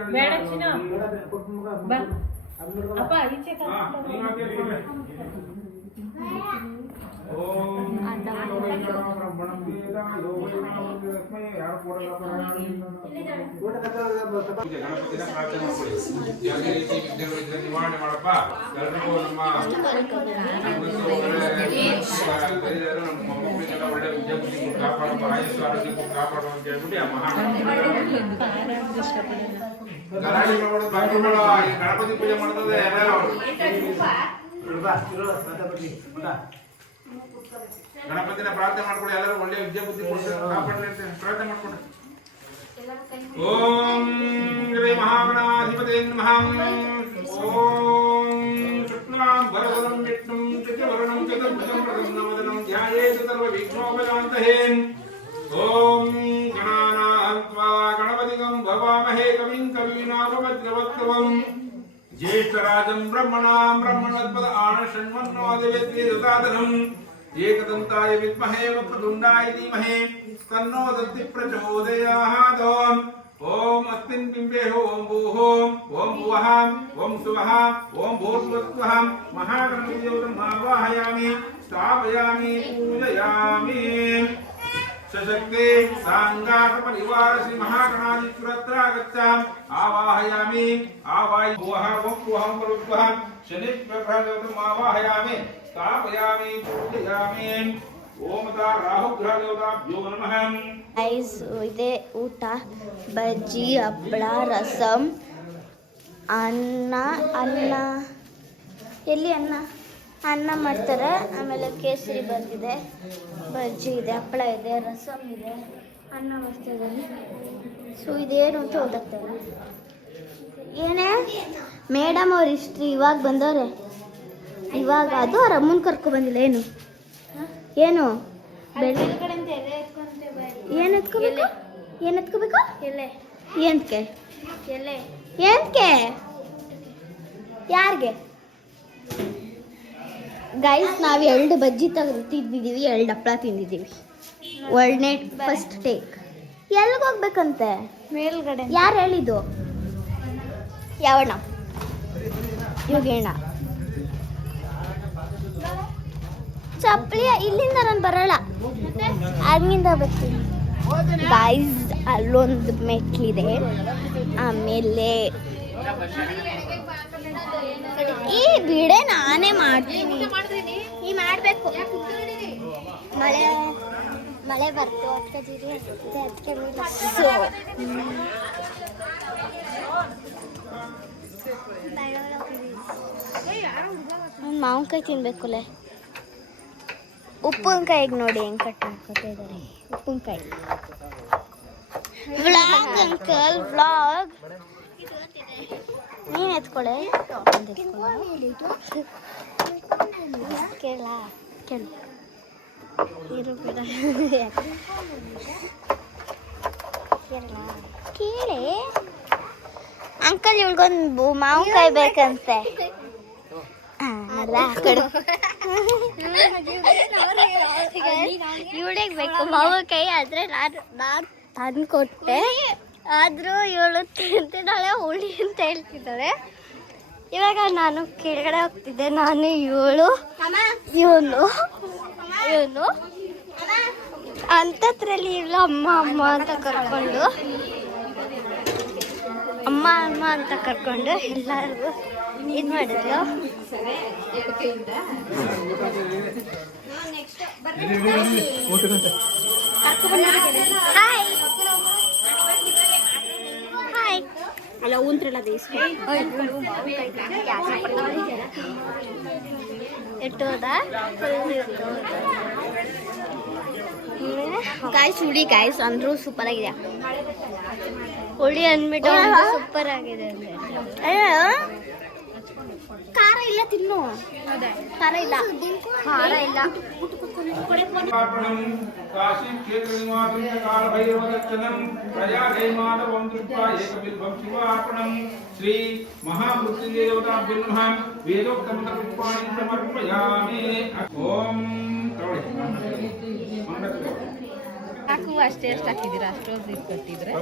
ಓಂ ಬ್ರಹ್ಮಣಂ ವೇದ ಯೋಗಸ್ಮೈ ಯಾರು ಪೂಜೆ ಗಣಪತಿನ ಪ್ರಾರ್ಥನೆ ಮಾಡ್ಕೊಳ್ಳಿ. ಯಾವುದೇ ರೀತಿ ವಿಘ್ನಗಳು ಇದ್ರೆ ನಿವಾರಣೆ ಮಾಡಪ್ಪ. ಎಲ್ರಿಗೂ ನಮ್ಮ ಮಕ್ಕಳಿಗೆಲ್ಲ ಒಳ್ಳೆ ವಿದ್ಯಾಬುದ್ಧಿ ಕಾಪಾಡಪ್ಪ, ಆಯುಷ್ ಆರೋಗ್ಯ ಕಾಪಾಡು ಅಂತ ಹೇಳ್ಬಿಟ್ಟು ಆ ಮಹಾ ಗಲಾಟೆ ಮಾಡೋದು ಬಾಕಿ ಮಾಡೋ ಗಣಪತಿ ಪೂಜೆ ಮಾಡ್ತದೆ. ಗಣಪತಿನ ಪ್ರಾರ್ಥನೆ ಮಾಡ್ಕೊಳ್ಳಿ. ಎಲ್ಲರೂ ಒಳ್ಳೆ ವಿದ್ಯಾಬುದ್ಧಿ ಕಾಪಾಡಲಿ ಅಂತ ಪ್ರಾರ್ಥನೆ ಮಾಡ್ಕೊಂಡು ಓಂ ಶ್ರೀ ಮಹಾಗಣಾಧಿಪತಿ ನಮಃ. ಓಂ ಶುಕ್ಲಾಂ ವರದಂ ವಿಷ್ಣುಂ ಚತುರ್ವರ್ಣಂ ಚತುರ್ಭುಜಂ ಪ್ರಸನ್ನವದನಂ ಧ್ಯಾಯೇತ್ ಸರ್ವವಿಘ್ನೋಪಶಾಂತಯೇ. ಓಂ ಗಣಾನಾಂ ತ್ವಾ ಗಣಪತಿಗಂ ಭವಾಮಹೇ ಕವಿಂ ಕವೀನಾಮಭದ್ರವಕ್ತವಂ ज्येष्ठराजं ब्रह्मणां ब्रह्मणस्पद आनशृण्वन्नोदिवेद्येदसादनं एकदन्ताय विद्महे वक्रतुण्डाय धीमहि तन्नो दन्ति प्रचोदयात्. ओम अस्मिन् बिम्बे ओम भूः ओम भुवः ओम सुवः ओम भूर्भुवस्वः महागणपतिदेवतं आवाहयामि स्थापयामि पूजयामि. सशक्ते सांगात परिवार श्री महागणाधीश्वरत्रागच्छाम आवाहयामि आवाय भुवः ओम भुवः प्रभुः शनिग्रहदेवतम् आवाहयामि स्थापयामि पूजयामि. ओम ता राहुग्रहदेवताभ्यो नमः. ಗೈಸ್ ಇದೆ ಊಟ, ಬಜ್ಜಿ, ಹಪ್ಪಳ, ರಸಂ, ಅನ್ನ ಎಲ್ಲಿ ಅನ್ನ ಮಾಡ್ತಾರೆ. ಆಮೇಲೆ ಕೇಸರಿ ಬಂದಿದೆ, ಬಜ್ಜಿ ಇದೆ, ಹಪ್ಪಳ ಇದೆ, ರಸಂ ಇದೆ, ಅನ್ನ ಮಾಡ್ತಿದ್ದಾರೆ. ಸೊ ಇದೇನು ಅಂತ ಓದಾಗ್ತಾರೆ. ಏನೇ ಮೇಡಮ್ ಅವ್ರು ಇಷ್ಟು ಇವಾಗ ಬಂದವ್ರೆ, ಇವಾಗ ಅದು ಅವ್ರ ಅಮ್ಮನ ಕರ್ಕೊ ಬಂದಿಲ್ಲ. ಏನು ಏನು ಎತ್ಕೋಬೇಕು? ಏನು ಎತ್ಕೋಬೇಕು ಎಲೆ ಏನಕ್ಕೆ ಎಲೆ ಏನಕ್ಕೆ ಯಾರಿಗೆ ಗೈಸ್ ನಾವು 2 ಬಜ್ಜಿ ತಿಂದಿದ್ದೀವಿ 2 ಹಪ್ಪಳ ತಿಂದಿದ್ದೀವಿ ಒಳ್ಳೆ ಫಸ್ಟ್ ಟೇಕ್ ಎಲ್ಲಿಗೆ ಹೋಗ್ಬೇಕಂತೆ ಮೇಲ್ಗಡೆ ಯಾರು ಹೇಳಿದ್ದು ಯಾವಣ್ಣ ಯೋಗೇಣ ಚಪ್ಪಲಿ ಇಲ್ಲಿಂದ ನಾನು ಬರಲ್ಲ ಹಂಗಿಂದ ಬರ್ತೀನಿ ಗೈಸ್ ಅಲ್ಲೊಂದು ಮೆಟ್ಲಿದೆ ಆಮೇಲೆ ಈ ಬಿಡೆ ನಾನೇ ಮಾಡ್ತೀನಿ ಈ ಮಾಡಬೇಕು ಮಳೆ ಬರ್ತು ಅದಕ್ಕೆ ಸೊ ಮಾವಿನಕಾಯಿ ತಿನ್ಬೇಕುಲೆ ಉಪ್ಪಿನಕಾಯಿಗೆ ನೋಡಿ ಹೆಂಗ್ ಕಟ್ ಮಾಡ್ಕೊತಿದ್ದಾರೆ ಉಪ್ಪಿನಕಾಯಿ ವ್ಲಾಗ್ ಅಂಕಲ್ ವ್ಲಾಗ್ ನೀನು ಎತ್ಕೊಳ್ಳೆ ಕೇಳ ಕೇಳು ಇರು ಬೇಡ ಕೇಳಿ ಅಂಕಲ್ ಇವಳಿಗೊಂದು ಮಾವಿನಕಾಯಿ ಬೇಕಂತೆ ಇವಳಿಗೆ ಬೇಕು ಮಾವಿನಕಾಯಿ ಆದ್ರೆ ನಾನು ತಂದು ಕೊಟ್ಟೆ ಆದರೂ ಇವಳು ತಿಂತಿದ್ದಾಳೆ ಹುಳಿ ಅಂತ ಹೇಳ್ತಿದ್ದಾಳೆ ಇವಾಗ ನಾನು ಕೆಳಗಡೆ ಹೋಗ್ತಿದ್ದೆ ನಾನು ಇವಳು ಇವನು ಅಂತದ್ರಲ್ಲಿ ಇವಳು ಅಮ್ಮ ಅಮ್ಮ ಅಂತ ಕರ್ಕೊಂಡು ಅಮ್ಮ ಅಮ್ಮ ಅಂತ ಕರ್ಕೊಂಡು ಎಲ್ಲರಿಗೂ ಇದು ಮಾಡಿದ್ಲು ಹಾಯ್ ಹಾಯ್ ಅಲ್ಲ ಊಂತ್ರಲ್ಲ ಇಟ್ಟೋದ ಗಾಯ್ಸ್ ಹುಳಿ ಗಾಯ್ಸ್ ಅಂದ್ರೂ ಸೂಪರ್ ಆಗಿದೆ ಹುಳಿ ಅಂದ್ಬಿಟ್ಟು ಸೂಪರ್ ಆಗಿದೆ ಖಾರ ಇಲ್ಲ ತಿನ್ನು ಖಾರ ಇಲ್ಲ काशी क्षेत्र निवासं काल भैरवदर्शनं प्रजागैमादवं दृष्ट्वा एकबिल्बं शिवार्पणं श्री महामृत्युंजय देवताभ्यो नमः वेदोक्तमन्त्रपुष्पाणि समर्पयामि ओम ಸಾಕು ಅಷ್ಟೇ ಎಷ್ಟು ಹಾಕಿದ್ದೀರಾ ಅಷ್ಟೊಂದು ಇಟ್ಕೊಟ್ಟಿದ್ರೆ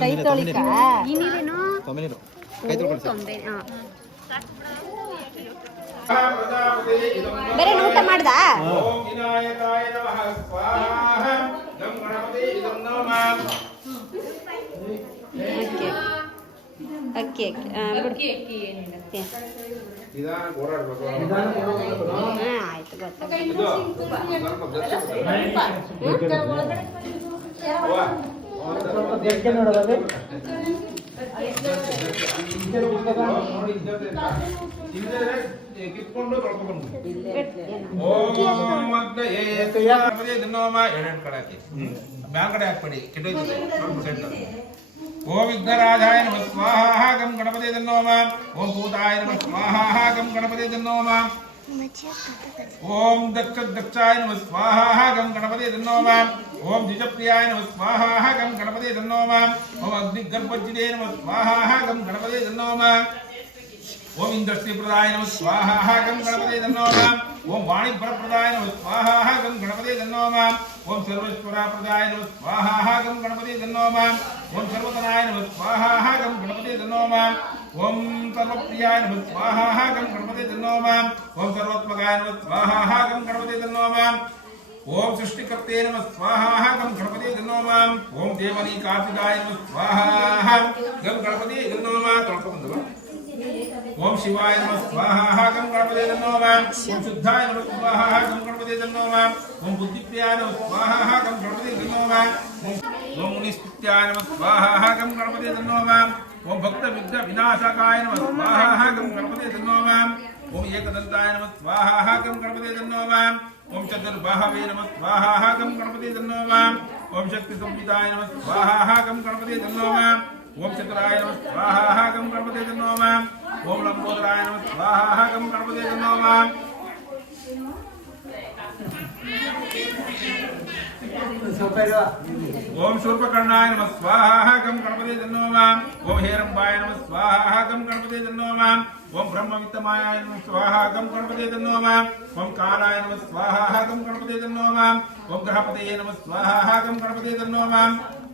ಕೈ ತೊಳಿಕ ಈ ನೀರೇನು ಬೇರೆ ಊಟ ಮಾಡ್ದ ओम विनायकाय नमः स्वाहा गं गणपते इदं नमः ಅಕ್ಕಿ ನಿಧಾನ ಓಡಾಡಬೇಕು ಆಯ್ತು ಗೊತ್ತಾಗ ಇದು ಸ್ವಲ್ಪ ದೇಶಕ್ಕೆ ನೋಡೋದು ಕಿತ್ಕೊಂಡು ತೊಳ್ಕೊಂಡು ಓಂ ಅಗ್ನಯೇ ಗಣಪತಿ ಧನ್ಯೋಮ ಎರಡು ಕಡೆ ಹಾಕಿ ಮ್ಯಾಲ್ಗಡೆ ಹಾಕ್ಬೇಡಿ ಕೆಟ್ಟೋಯ್ತದೆ ಓಂ ವಿಘ್ನರಾಜಾಯ ನಮಃ ಸ್ವಾಹಾ ಗಂ ಗಣಪತಿ ಧನ್ಯೋಮ ಓಂ ಭೂತಾಯ ನಮಃ ಸ್ವಾಹಾ ಗಂ ಗಣಪತಿ ಧನ್ಯೋಮ ಓಂ ದಕ್ಷಾಯ ನಮಃ ಸ್ವಾಹಾ ಗಂ ಗಣಪತಿ ಧನ್ಯೋಮ ಓಂ ದ್ವಿಜಪ್ರಿಯಾಯ ನಮಃ ಸ್ವಾಹಾ ಗಂ ಗಣಪತಿ ಧನ್ಯೋಮ ಓಂ ಅಗ್ನಿಗರ್ಭಜ್ಜಿದೇ ನಮಃ ಸ್ವಾಹಾ ಗಂ ಗಣಪತಿ ಧನ್ಯೋಮ ಓಂ ಇಂದ್ರಶ್ರೀಪ್ರದಾಯ ನಮಃ ಸ್ವಾಹಾ ಗಂ ಗಣಪತಿ ಧನ್ಯೋಮ ಓಂ ವಾಣಿಭ್ರಪ್ರದಾಯ ನಮಃ ಸ್ವಾಹಾ ಗಂ ಗಣಪತಿ ಧನ್ಯೋಮ ಓಂ ಸರ್ವೇಶ್ವರಪ್ರದಾಯ ನಮಃ ಸ್ವಾಹಾ ಗಂ ಗಣಪತಿ ಧನ್ಯೋಮ ಓಂ ಸರ್ವತನಾಯ ನಮಃ ಸ್ವಾಹಾ ಗಂ ಗಣಪತಿ ಧನ್ಯೋಮ ಓಂ ಸರ್ವಪ್ರಿಯಾಯ ನಮಃ ಸ್ವಾಹಾ ಗಂ ಗಣಪತಿ ಧನ್ಯೋಮ ಓಂ ಸರ್ವೋತ್ಮಕಾಯ ನಮಃ ಸ್ವಾಹಾ ಗಂ ಗಣಪತಿ ಧನ್ಯೋಮ ಓಂ ಸೃಷ್ಟಿಕರ್ತೆ ನಮಃ ಸ್ವಾಹಾ ಗಂ ಗಣಪತಿ ಧನ್ಯೋಮ ಓಂ ದೇವನಿ ಕಾರ್ತಿಕಾಯ ನಮಃ ಸ್ವಾಹಾ ಗಂ ಗಣಪತಿ ಧನ್ಯೋಮ ತೊಳ್ಕೊಂಡು ಓಂ ಶಿವಾಯ ನಮಃ ಸ್ವಾಹಾ ಗಂ ಗಣಪತಿ ಧನ್ಯೋಮ ಓಂ ಶುದ್ಧಾಯ ನಮಃ ಸ್ವಾಹಾ ಗಂ ಗಣಪತಿ ಧನ್ಯೋಮ ಓಂ ಬುದ್ಧಿಪ್ರಿಯಾಯ ನಮಃ ಸ್ವಾಹಾ ಗಂ ಗಣಪತಿ ಧನ್ಯೋಮ ಓಂ ಮುನಿಸ್ತುತ್ಯಾಯ ನಮಃ ಸ್ವಾಹಾ ಗಂ ಗಣಪತಿ ಧನ್ಯೋಮ ಓಂ ಭಕ್ತ ವಿಘ್ನ ವಿನಾಶಕಾಯ ನಮಃ ಸ್ವಾಹಾ ಗಂ ಗಣಪತಿ ಧನ್ಯೋಮ ಓಂ ಏಕದಂತಾಯ ನಮಃ ಸ್ವಾಹಾ ಗಂ ಗಣಪತಿ ಧನ್ಯೋಮ ಓಂ ಚತುರ್ಬಾಹವೇ ನಮಃ ಸ್ವಾಹಾ ಗಂ ಗಣಪತಿ ಧನ್ಯೋಮ ಓಂ ಶಕ್ತಿ ಸಂಹಿತಾಯ ನಮಃ ಸ್ವಾಹಾ ಗಂ ಗಣಪತಿ ಧನ್ಯೋಮ ಓಂ ಚತುರಾಯ ನಮಃ ಸ್ವಾಹಾ ಗಂ ಗಣಪತಿ ಧನ್ಯೋಮ ಓಂ ಲಂಬೋದರಾಯ ನಮಃ ಸ್ವಾಹಾ ಗಂ ಗಣಪತಿ ಧನ್ಯೋಮ ओम शूर्पकर्णाय नमः स्वाहा गम गणपते तन्नो मां ओम हेरंबाय नमः स्वाहा गम गणपते तन्नो मां ओम ब्रह्मवित्तमायाय नमः स्वाहा गम गणपते तन्नो मां ओम कालाय नमः स्वाहा गम गणपते तन्नो मां ओम ग्रहपतये नमः स्वाहा गम गणपते तन्नो मां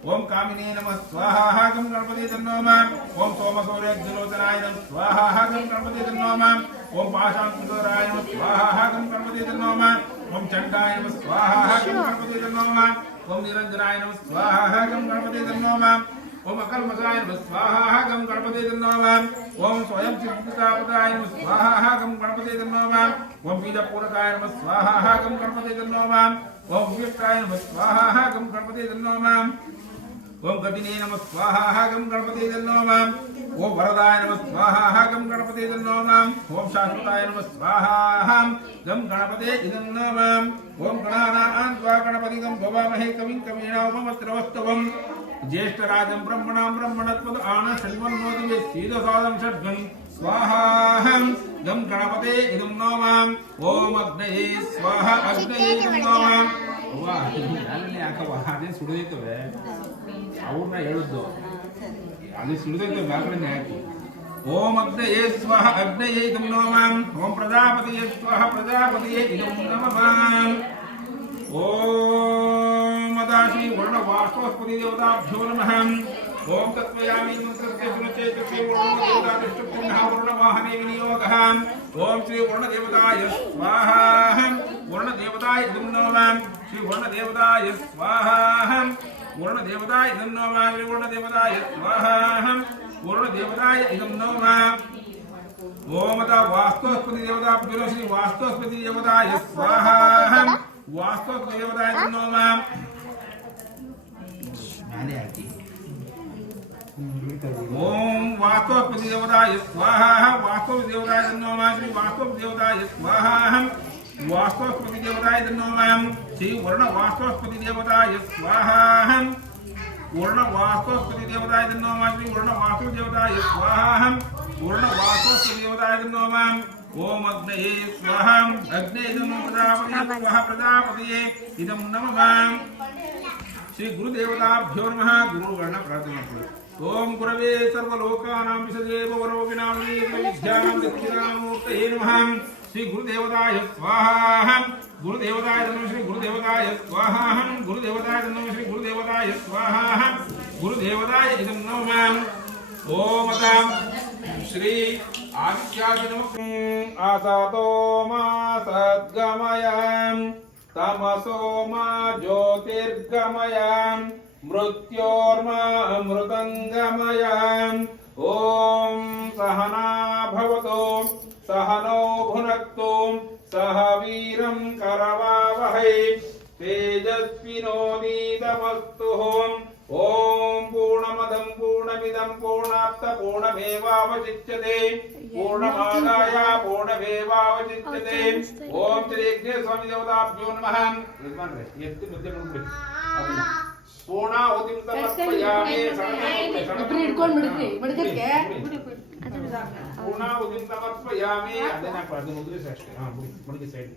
ओम कामिने नमः स्वाहा गम गणपते तन्नो मां ओम सोमसूर्यज्योतिनाय नमः स्वाहा गम गणपते तन्नो मां ओम पाशांकुराय नमः स्वाहा गम गणपते तन्नो मां ओम चंडाय नमः स्वाहा गम गणपते तन्नो मां ओम निरंजनाय नमः स्वाहा गम गणपते तन्नो मां ओम अकल्मषाय नमः स्वाहा गम गणपते तन्नो मां ओम स्वयं सिद्धिकापदाय नमः स्वाहा गम गणपते तन्नो मां ओम बीजपूरकाय नमः स्वाहा गम गणपते तन्नो मां ओम विष्टाय नमः स्वाहा गम गणपते तन्नो मां ओम गतिने नमः स्वाहा गम गणपते तन्नो मां ओम वरदाय नमः स्वाहा गम गणपते तन्नो मां ओम शाश्वताय नमः स्वाहा गम गणपते तन्नो मां ओम गणानां त्वा गणपतिगं भवामहे कविं कवीनामुपमत्रवस्तवं ज्येष्ठराजं ब्रह्मणां ब्रह्मणत्वद आनशन्वन्नोदिवे सीदसादं षड्गं स्वाहा गम गणपते इदं मां ओम अग्नये स्वाहा अग्नये इदं मां ಅವ್ವ ಅಲ್ಲೇ ಯಾಕವ್ವ ಅದೇ ಸುಡಿದೈತವೆ ಅವ್ರನ್ನ ಹೇಳುದು ಅದು ಸುಡಿದೈತೆ ಬ್ಯಾಗ್ಗಳನ್ನ ಹಾಕಿ ಓಂ ಅಗ್ನಯೇ ಸ್ವಹ ಅಗ್ನಯೇ ಇದಂ ನಮಃ ಓಂ ಪ್ರಜಾಪತಿಯೇ ಸ್ವಹ ಪ್ರಜಾಪತಿಯೇ ಇದಂ ನಮಃ ಓಂ ಮದಾಶಿ ವರ್ಣ ವಾಸ್ತವಸ್ಪತಿ ದೇವತಾಭ್ಯೋ ನಮಃ ಓಂ ತತ್ವಯಾಮಿ ಮಂತ್ರಸ್ಯ ಗುಣಚೇತಸ್ಯ ವರ್ಣದೇವತಾದಿಷ್ಟಪುಣ್ಯಃ ವರ್ಣವಾಹನೇ ವಿನಿಯೋಗಃ ಓಂ ಶ್ರೀ ವರ್ಣದೇವತಾಯ ಸ್ವಾಹಾ ವರ್ಣದೇವತಾಯ ಇದಂ ನಮಃ श्री वर्णदेवताय स्वाहा वर्णदेवताय इदं नमः श्री वर्णदेवताय स्वाहा वर्णदेवताय इदं नमः ओम अतः वास्तवस्पति देवताभ्यो श्री वास्तवस्पति देवताय स्वाहा वास्तवस्पति देवताय इदं नमः ओम वास्तवस्पति देवताय स्वाहा वास्तवस्पति देवताय इदं नमः श्री वास्तवस्पति देवताय स्वाहा वास्तवस्पति देवताय नमः श्री वर्ण वास्तवस्पति देवताय स्वाहा वर्ण वास्तवस्पति देवताय नमः श्री वर्ण वास्तव देवताय स्वाहा वर्ण वास्तवस्पति देवताय नमः ओम अग्नये स्वाहा अग्ने इदं प्रजापतिये स्वाहा प्रजापतिये इदं नमः श्री गुरुदेवताभ्यो नमः गुरुवर्ण प्रार्थना ओम गुरवे सर्वलोकानां विषदेव वरोगिणां विद्यानां दक्षिणामूर्तये नमः श्री गुरुदेवताय स्वाहा गुरुदेवताय नमः श्री गुरुदेवताय स्वाहा गुरुदेवताय नमः श्री गुरुदेवताय स्वाहा गुरुदेवताय इदं नमः ओम अतं श्री आदित्याय नमः आसातो मा सद्गमयं तमसो मा ज्योतिर्गमयं मृत्योर्मा अमृतंगमयं ओम सहना भवतु सहनो भुनक्तु सह वीरं करवावहै तेजस्विनोदीतमस्तु ओम पूर्णमदं पूर्णमिदं पूर्णात् पूर्णमेवावशिष्यते पूर्णमादाय पूर्णमेवावशिष्यते ओम श्री विघ्नेश्वर स्वामी देवताभ्यो नमः यजमानरे ಎಷ್ಟು ಮುದ್ದೆ ಮಾಡ್ಬಿಡಿ ಅದನ್ನ पूर्णाहुतिं समर्पयामि ಇಬ್ರು ಹಿಡ್ಕೊಂಡು ಬಿಡ್ರಿ ಬಿಡ್ಕಕ್ಕೆ पूर्णाहुतिं समर्पयामि ಅದನ್ನ ಅದು ಮುದ್ದೆ ಅಷ್ಟೇ ಹಾ ಮುದ್ದೆ ಸೈಡ್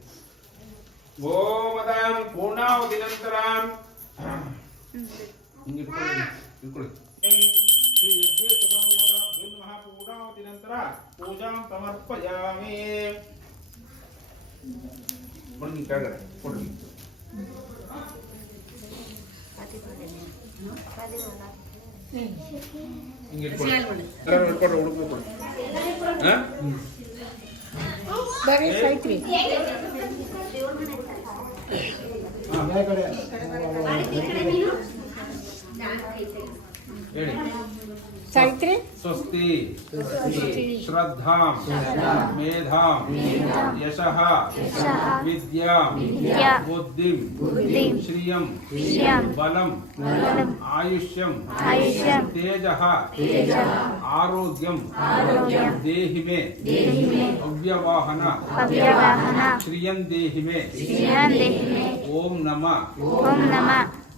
ಓಂ ಅದಾಂ पूर्णाहुति ನಂತರ ಹಿಂಗೆ ಇಟ್ಕೊಳ್ಳಿ ಶ್ರೀ ವಿಘ್ನೇಶ್ವರ ದೇವತಾಭ್ಯೋ ನಮಃ पूर्णाहुति ನಂತರ ಪೂಜಾಂ ಸಮರ್ಪಯಾಮಿ ಬನ್ನಿ ಕೆಳಗಡೆ ಕೊಡ್ರಿ ಹಿಂಗೆ ಇಟ್ಕೊಳ್ಳಿ ಎಲ್ಲರೂ ಇಟ್ಕೊಂಡ್ರೆ ಹುಡುಕ್ಬೇಕು ಕೊಡಿ ಹಾ ಬರೀ ಸಾಯ್ತ್ರಿ ಹೇಳಿ ಸಾಯ್ತ್ರಿ स्वस्ति श्रद्धा मेधा यशः विद्या बुद्धि श्रियं बलम आयुष्यं तेजः आरोग्यं देहि मे अव्यवाहन श्रियं देहि मे ओम नमः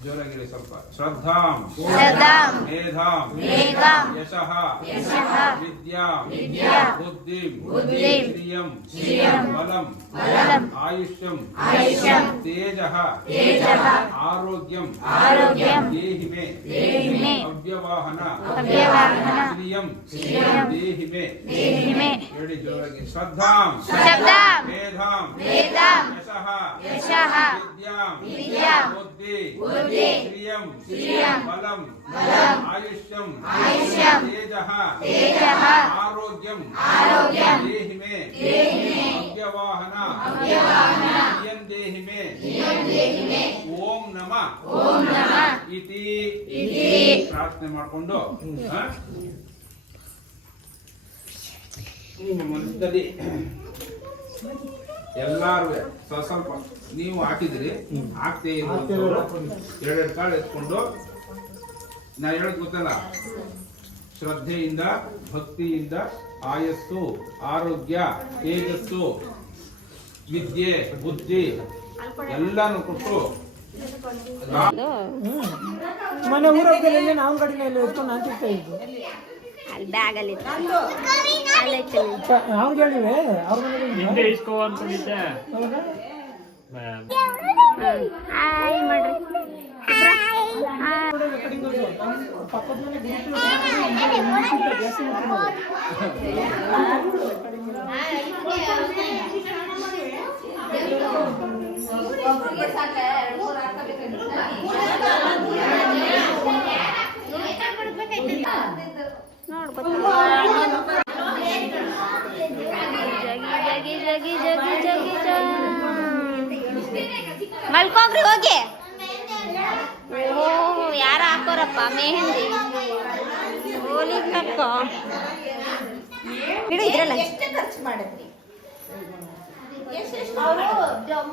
ಜೋರಾಗಿರಿ ಸ್ವಲ್ಪ. ಶ್ರದ್ಧಾಂ ಶ್ರದ್ಧಾಂ ಮೇಧಾಂ ಮೇಧಾಂ ಯಶಃ ಯಶಃ ವಿದ್ಯಾಂ ವಿದ್ಯಾ ಬುದ್ಧಿಂ ಬುದ್ಧಿಂ ಶ್ರಿಯಂ ಶ್ರಿಯಂ ಬಲಂ ಬಲಂ ಆಯುಷ್ಯಂ ಆಯುಷ್ಯಂ ತೇಜಃ ತೇಜಃ ಆರೋಗ್ಯಂ ಆರೋಗ್ಯಂ ದೇಹಿ ಮೇ ದೇಹಿ ಮೇ ಅವ್ಯವಾಹನ ಅವ್ಯವಾಹನ ಶ್ರಿಯಂ ಶ್ರಿಯಂ ದೇಹಿ ಮೇ ದೇಹಿ ಮೇ ಹೇಳಿ ಜೋರಾಗಿ. ಶ್ರದ್ಧಾಂ ಶ್ರದ್ಧಾಂ ಮೇಧಾಂ ಮೇಧಾಂ ಯಶಃ ಯಶಃ ವಿದ್ಯಾಂ ವಿದ್ಯಾಂ ಬುದ್ಧಿ ಬುದ್ಧಿ ಶ್ರಿಯಂ ಶ್ರಿಯಂ ಬಲಂ ಬಲಂ ಆಯುಷ್ಯಂ ಆಯುಷ್ಯಂ ತೇಜಃ ತೇಜಃ ಆರೋಗ್ಯಂ ಆರೋಗ್ಯಂ ದೇಹಿ ಮೇ ದೇಹಿ ಮೇ ಅವ್ಯವಾಹನ ಅವ್ಯವಾಹನ ಶ್ರಿಯಂ ದೇಹಿ ಮೇ ಶ್ರಿಯಂ ದೇಹಿ ಮೇ ಓಂ ನಮಃ ಓಂ ನಮಃ ಇತಿ ಇತಿ ಪ್ರಾರ್ಥನೆ ಮಾಡಿಕೊಂಡು ನಿಮ್ಮ ಮನಸ್ಸಲ್ಲಿ ಎಲ್ಲಾರು ಸ್ವಲ್ಪ ನೀವು ಹಾಕಿದಿರಿ ಹಾಕ್ತೇ ಇರುವಂತವ್ರು ಎರಡೆರಡು ಕಾಳು ಎತ್ಕೊಂಡು ನಾ ಹೇಳಕ್ ಗೊತ್ತಲ್ಲ, ಶ್ರದ್ಧೆಯಿಂದ ಭಕ್ತಿಯಿಂದ ಆಯಸ್ಸು ಆರೋಗ್ಯ ತೇಜಸ್ಸು ವಿದ್ಯೆ ಬುದ್ಧಿ ಎಲ್ಲಾನು ಕೊಟ್ಟು ಮನೆ ಊರಲ್ಲಿ ನಾವು ಕಡೆಯಲ್ಲಿ ಎತ್ಕೊಂಡು ಹಾಕಿರ್ತಾ ಇದ್ದು ಅಲ್ಲಿ ಬ್ಯಾಗ್ ಅಲ್ಲಿ ಅಲ್ಲೈತೆ ಅವ್ರು ಹೇಳಿವೆ ಅವ್ರ ಮನೆಗೆ ಇಸ್ಕೋ ಅನ್ಕೊಂಡಿದ್ದೆ. ಹಾಯ್ ಮಾಡ್ರಿ ಪಕ್ಕದ ಮನೆ ಜಾಸ್ತಿ ಮಲ್ಕೋಗ್ರಿ ಹೋಗಿ. ಓ ಯಾರ ಹಾಕೋರಪ್ಪ ಮೆಹಂದಿ ಹೋಲಿ ಕಕ್ಕ ಇಡು ಇದ್ರಲ್ಲ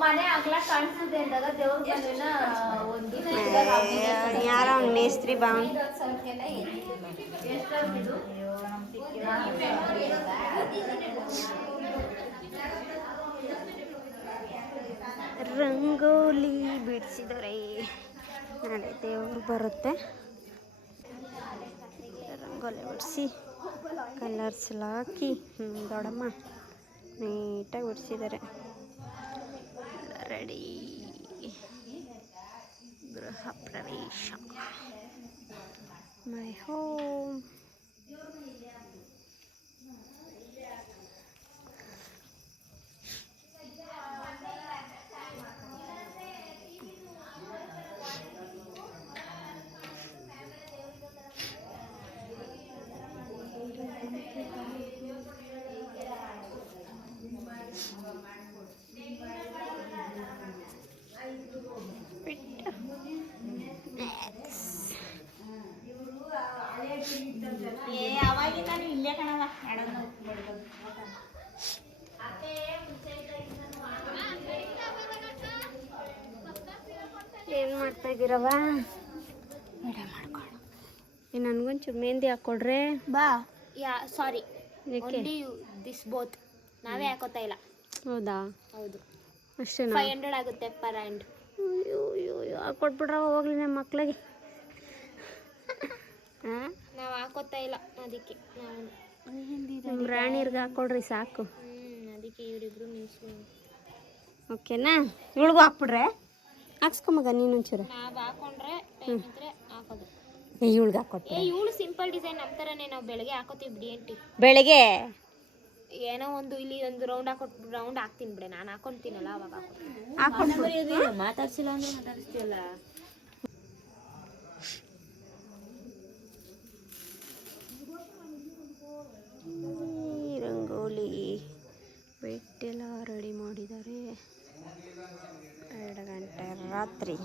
ಮನೆ ಆಗ್ಲ ಕಾಣಿಸಿದೆ ಅಂದಾಗ ದೇವ್ರ ಮನೆನ ಒಂದು ಯಾರ ಮೇಸ್ತ್ರಿ ಬಾ ರಂಗೋಲಿ ಬಿಡಿಸಿದರೆ ನಾಳೆ ದೇವರು ಬರುತ್ತೆ. ರಂಗೋಲಿ ಬಿಡಿಸಿ ಕಲರ್ಸ್ ಎಲ್ಲ ಹಾಕಿ ದೊಡ್ಡಮ್ಮ ನೀಟಾಗಿ ಬಿಡಿಸಿದ್ದಾರೆ. ರೆಡಿ. ಗೃಹ ಪ್ರವೇಶ ಮೈ ಹೋಮ್. ಏನು ಮಾಡ್ತಾ ಇದ್ದೀರವ? ನನಗೊಂಚೂರು ಮೆಹಂದಿ ಹಾಕ್ಕೊಡ್ರೆ ಬಾ. ಸಾರಿ ದಿಸ್ ಬೋತ್ ನಾವೇ ಹಾಕೋತಾ ಇಲ್ಲ. ಹೌದಾ? ಹೌದು ಅಷ್ಟೇ. 500 ಆಗುತ್ತೆ ಪರ್ ಹ್ಯಾಂಡ್. ಅಯ್ಯೋ ಹಾಕೊಟ್ಬಿಡ್ರವ ಹೋಗ್ಲಿ ನಮ್ಮ ಮಕ್ಳಿಗೆ. ನಾವು ಹಾಕೋತಾ ಇಲ್ಲ, ಅದಕ್ಕೆ ನಮ್ಮ ರಾಣಿಯರ್ಗೆ ಹಾಕೊಡ್ರಿ ಸಾಕು. ಅದಕ್ಕೆ ಇವರಿಬ್ರು ಮೀಸು. ಓಕೆನಾ? ಇವಳಿಗೂ ಹಾಕ್ಬಿಡ್ರೆ ಹಾಕ್ಸ್ಕೊಂಬಗ ನೀನು ಒಂಚೂರು. ನಾವು ಹಾಕೊಂಡ್ರೆ ಹಾಕೋದು. ಇವಳಿಗೆ ಹಾಕೊಟ್ಟು. ಇವಳು ಸಿಂಪಲ್ ಡಿಸೈನ್ ನಮ್ಮ ಥರನೇ ನಾವು ಬೆಳಗ್ಗೆ ಹಾಕೋತೀವಿ ಬಿಡಿ ಆಂಟಿ. ಬೆಳಗ್ಗೆ ಏನೋ ಒಂದು ಇಲ್ಲಿ ಒಂದು ರೌಂಡ್ ಹಾಕ್ತೀನಿ ಬಿಡೆ. ನಾನು ಹಾಕೊಂತೀನಲ್ಲ ಅವಾಗ ಹಾಕೊಂಡು ಮಾತಾಡ್ಸಿಲ್ಲ ಅಂದ್ರೆ ಮಾತಾಡಿಸ್ತೀವಲ್ಲ. ರಂಗೋಲಿ ಬೆಟ್ಟೆಲ್ಲ ರೆಡಿ ಮಾಡಿದ್ದಾರೆ. 2 ಗಂಟೆ ರಾತ್ರಿ.